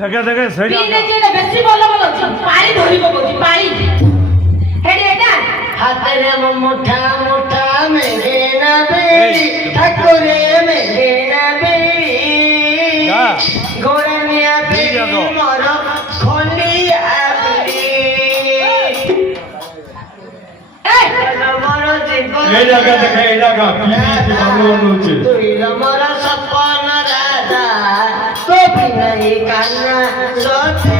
দেখে দেখে সেই বেশি বলো বলো পাড়ি ধরিব বলি পাড়ি হেডি এটা হাতের মুঠা মুঠা মেঘে না বেড়ি ঠাকুরে মেঘে না বেড়ি ঘোড়ে নিয়ে বেড়ি মর খন্ডি আপনি এই জায়গা দেখে এই জায়গা কি ভালো হচ্ছে তুই মর সপন রাজা তো বিনয়ী কান্না সতে